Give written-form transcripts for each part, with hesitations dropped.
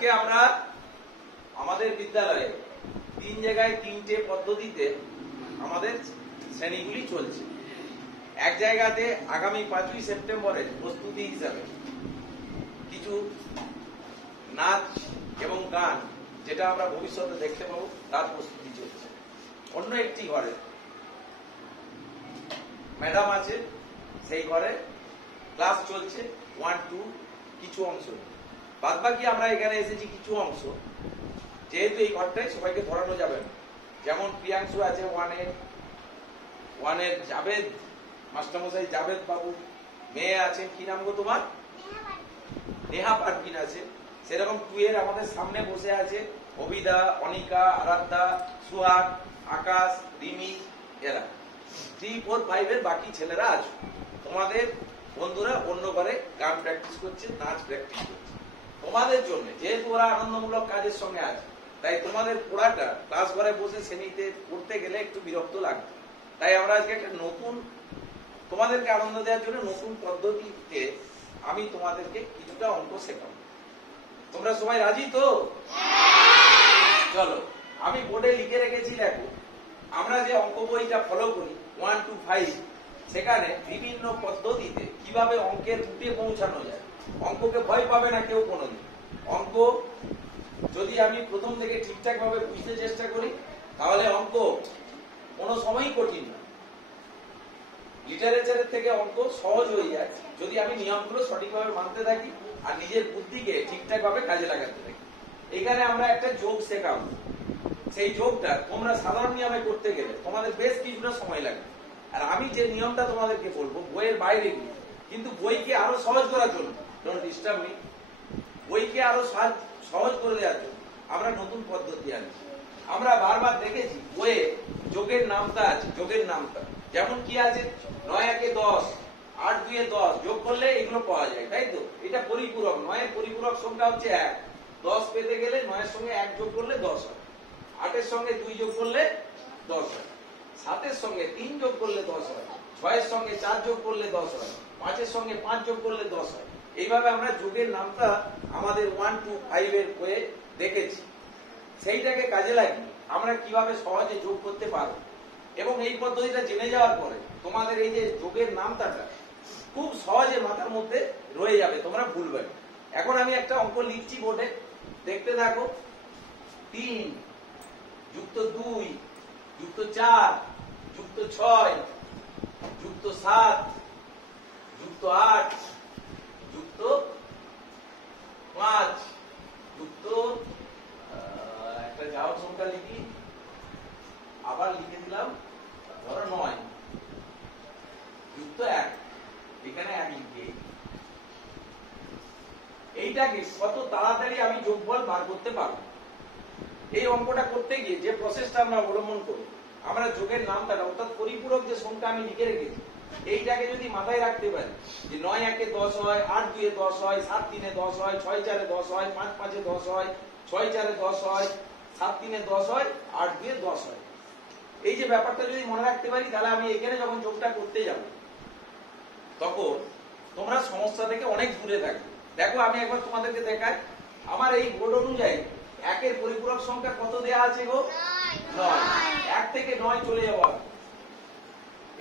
আজকে আমরা আমাদের বিদ্যালয়ে 3 জায়গায় 3টে পদ্ধতিতে আমাদের শ্রেণীগুলি চলছে। এক জায়গাতে আগামী 5ই সেপ্টেম্বরের প্রস্তুতি হিসাবে কিছু নাচ এবং গান, যেটা আমরা ভবিষ্যতে দেখতে পাবো, তার প্রস্তুতি চলছে। অন্য একটি ঘরে ম্যাডাম আছে, সেই ঘরে ক্লাস চলছে 1, 2 কিছু অংশ। বাদ বাকি আমরা এখানে এসেছি কিছু অংশ, যেহেতু এই ঘরটায় সবাইকে ধরানো যাবে না। যেমন প্রিয়াংশু আছে 1 এর জাভেদ মাস্টারমশাই, জাভেদ বাবু, মেয়ে আছেন, কি নাম গো তোমার? নেহা পারভিন আছে। সেরকম 2 এর আমাদের সামনে বসে আছে অবিদা, অনিকা, আরাধ্যা, সুহাগ, আকাশ, রিমি, এরা 3, 4, 5 এর বাকি ছেলেরা আছে। তোমাদের বন্ধুরা অন্য ঘরে গান প্র্যাকটিস করছে, নাচ প্র্যাকটিস করছে। তোমাদের জন্য যেহেতু ওরা আনন্দমূলক কাজের সঙ্গে আছে, তাই তোমাদের পড়াটা ক্লাস ঘরে বসে শ্রেণীতে পড়তে গেলে একটু বিরক্ত লাগবে। তাই আমরা আজকে একটা নতুন, তোমাদেরকে আনন্দ দেওয়ার জন্য নতুন পদ্ধতিতে আমি তোমাদেরকে কিছুটা অঙ্ক শেখাবো। তোমরা সবাই রাজি তো? চলো, আমি বোর্ডে লিখে রেখেছি, দেখো। আমরা যে অঙ্ক বইটা ফলো করি 1 to 5, সেখানে বিভিন্ন পদ্ধতিতে কিভাবে অঙ্কের রুটে পৌঁছানো যায়। অঙ্ককে ভয় পাবে না কেউ কোনোদিন। অঙ্ক যদি আমি প্রথম থেকে ঠিকঠাক ভাবে বুঝতে চেষ্টা করি, তাহলে অঙ্ক কোনো সময়ই কঠিন না। লিটারেচারের থেকে অঙ্ক সহজ হয়ে যায় যদি আমি নিয়মগুলো সঠিকভাবে মানতে থাকি আর নিজের বুদ্ধিকে ঠিকঠাক ভাবে কাজে লাগাতে থাকি। এখানে আমরা একটা যোগ শেখাবো। সেই যোগটা তোমরা সাধারণ নিয়মে করতে গেলে তোমাদের বেশ কিছুটা সময় লাগবে। আর আমি যে নিয়মটা তোমাদেরকে বলবো বইয়ের বাইরে গিয়ে, কিন্তু বইকে আরো সহজ করার জন্য, ডোন্ট ডিস্টার্ব মি, বইকে আরো সহজ করে দেওয়ার জন্য আমরা নতুন পদ্ধতি আনছি। আমরা বারবার দেখেছি বইয়ে যোগের নামটা আছে, যোগের নামটা যেমন কি আছে, 9 1 10, 8 2 10, যোগ করলে এগুলো পাওয়া যায়, তাই তো? এটা পরিপূরক। 9 এর পরিপূরক সংখ্যা হচ্ছে 1। 10 পেতে গেলে 9 এর সঙ্গে 1 যোগ করলে 10 হয়। 8 এর সঙ্গে 2 যোগ করলে 10 হয়। 7 এর সঙ্গে 3 যোগ করলে 10 হয়। 6 এর সঙ্গে 4 যোগ করলে 10 হয়। 5 এর সঙ্গে 5 যোগ করলে 10 হয়। এইভাবে আমরা যোগের নামটা আমাদের 1 to 5 এর বইয়ে দেখেছি। সেইটাকে কাজে লাগিয়ে আমরা কিভাবে সহজে যোগ করতে পারবো, এবং এই পদ্ধতিটা জেনে যাওয়ার পরে তোমাদের এই যে যোগের নামটা খুব সহজে মাথার মধ্যে রয়ে যাবে, তোমরা ভুলবে না। এখন আমি একটা অঙ্ক লিখছি বোর্ডে, দেখতে থাকো। 3 যুক্ত 2 যুক্ত 4 যুক্ত 6 যুক্ত 7 যুক্ত 8 যুক্ত 5 যুক্ত একটা যাওয়ার সংখ্যা লিখি, আবার লিখে দিলাম, ধরো 9 যুক্ত 1, এখানে 1 লিখে। এইটাকে কত তাড়াতাড়ি আমি যোগফল বার করতে পারবো। এই অঙ্কটা করতে গিয়ে যে প্রসেসটা আমরা অবলম্বন করি, আমরা যোগের নামটা অর্থাৎ পরিপূরক যে সংখ্যা আমি লিখে রেখেছি, এইটাকে যদি মাথায় রাখতে পারি যে 9 1 10 হয়, 8 2 10 হয়, 7 3 10 হয়, 6 4 10 হয়, 5 5 10 হয়, 6 4 10 হয়, 7 3 10 হয়, 8 2 10 হয়। এই যে ব্যাপারটা যদি মনে রাখতে পারি, তাহলে আমি এখানে যখন যোগটা করতে যাব তখন তোমরা সমস্যা থেকে অনেক দূরে থাকবে। দেখো আমি একবার তোমাদেরকে দেখাই। আমার এই বোর্ড অনুযায়ী 1 এর পরিপূরক সংখ্যা কত দেয়া আছে গো? 9। 1 থেকে 9 চলে যাবো।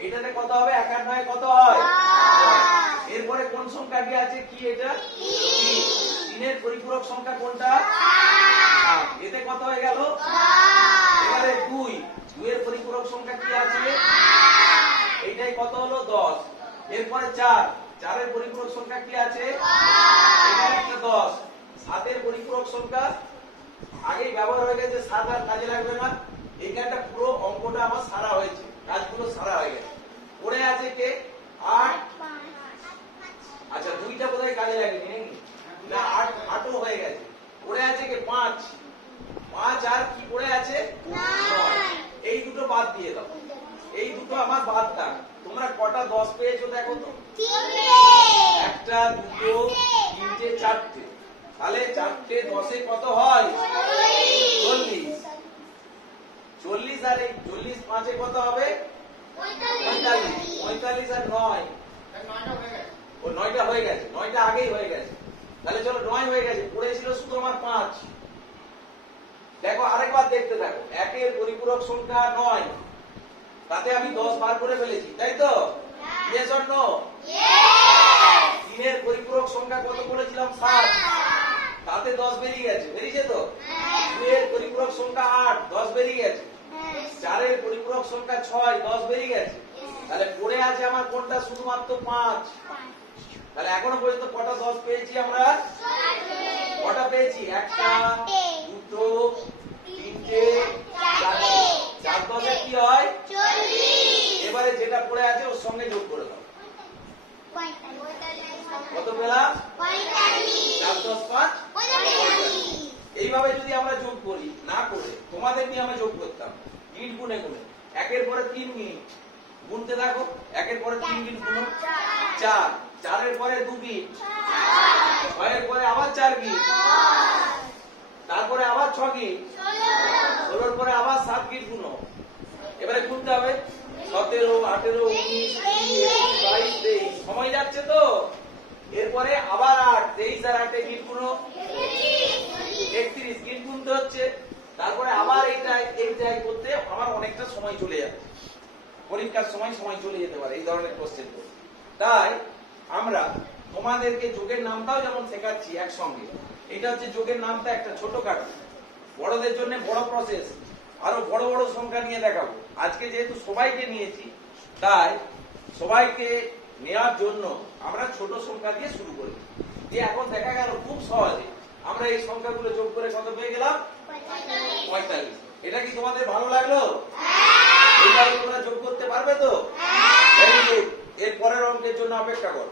এইটাতে কত হবে? 1 আর 9 কত হয়? 9। এরপরে কোন সংখ্যাটি আছে, কি এটা? 3। 3 এর পরিপূরক সংখ্যা কোনটা? 8। এতে কত হয়ে গেল? 10। এবারে 2 এর পরিপূরক সংখ্যা কি আছে? এইটাই কত হলো? 10। এরপরে 4 এর পরিপূরক সংখ্যা কি আছে? এখানে একটা 10। 7 এর পরিপূরক সংখ্যা আগেই ব্যবহার হয়ে গেছে, 7 আর কাজে লাগবে না। এইখানটা পুরো অঙ্কটা আমার সারা হয়েছে, কাজগুলো সারা হয়ে গেছে। পড়ে আছে কে? 8। আচ্ছা, 2টা বোধহয় কাজে লাগেনি নাকি? না, 8ও হয়ে গেছে। পড়ে আছে কে? 5 আর কি পড়ে আছে? 9। এই দুটো বাদ দিয়ে দাও, এই দুটো আমার বাদ দাও। তোমরা কটা 10 পেয়েছো দেখো তো? 1টা 2টো 3টে 4টে। তাহলে 4টে 10-এ কত হয়? 40। 40 আর এই 40 5-এ কত হবে? 45। 45 আর 9, ও 9টা হয়ে গেছে। 9টা আগেই হয়ে গেছে। তাহলে চলো 9 হয়ে গেছে, পড়েছিল শুধু আমার 5। দেখো আরেকবার দেখতে থাকো, 1 এর পরিপূরক সংখ্যা 9, তাতে আমি 10 বার করে ফেলেছি, তাই তো? Yes or no? 3 এর পরিপূরক সংখ্যা কত বলেছিলাম? 7, তাতে 10 বেরিয়ে গেছে, বেরিয়েছে তো? 2 এর পরিপূরক সংখ্যা 8, 10 বেরিয়ে গেছে। 4 এর পরিপূরক সংখ্যা 6, 10 বেরিয়ে গেছে। তাহলে পড়ে আছে আমার কোনটা? শুধুমাত্র 5। তাহলে এখনো পর্যন্ত কটা 10 পেয়েছি আমরা? কটা পেয়েছি? 1টা, 2টো, 3টে, 4টে। 4 10 কি হয়? 40। এবারে যেটা পড়ে আছে ওর সঙ্গে যোগ করে দাও। কত পেলাম? 4 10 5 45। এইভাবে যদি আমরা যোগ করি, না করে তোমাদের নিয়মে যোগ করতাম, গিট গুনে গুনে 1 এর পরে 3 গিট গুনতে থাকো, 1 এর পরে 3 গিট গুনো, 4, 4 এর পরে 2 গিট, 6 এর পরে আবার 4 গিট, তারপরে আবার 6 গিট, 16 এর পরে আবার 7 গিট গুনো। এবারে গুনতে হবে 17 18 19 20 21 22 23। সময় যাচ্ছে তো? এরপরে আবার 8, 23 আর 8 গিট গুনো, 31 গিট গুনতে হচ্ছে। তারপরে আবার এইটাই করতে আমার অনেকটা সময় চলে যাচ্ছে, পরীক্ষার সময় চলে যেতে পারে এই ধরনের কোশ্চেন করতে। তাই আমরা তোমাদেরকে যোগের নামটাও যেমন শেখাচ্ছি একসঙ্গে, এটা হচ্ছে যোগের নামটা একটা ছোটখাটো, বড়দের জন্য বড় প্রসেস, আরো বড় বড় সংখ্যা নিয়ে দেখাবো। আজকে যেহেতু সবাইকে নিয়েছি, তাই সবাইকে নেওয়ার জন্য আমরা ছোট সংখ্যা দিয়ে শুরু করি, যে এখন দেখা গেল খুব সহজে আমরা এই সংখ্যাগুলো যোগ করে কত পেয়ে গেলাম? 45। এটা কি তোমাদের ভালো লাগলো? এইভাবে তোমরা যোগ করতে পারবে তো? Very good. এর পরের অঙ্কের জন্য অপেক্ষা করো।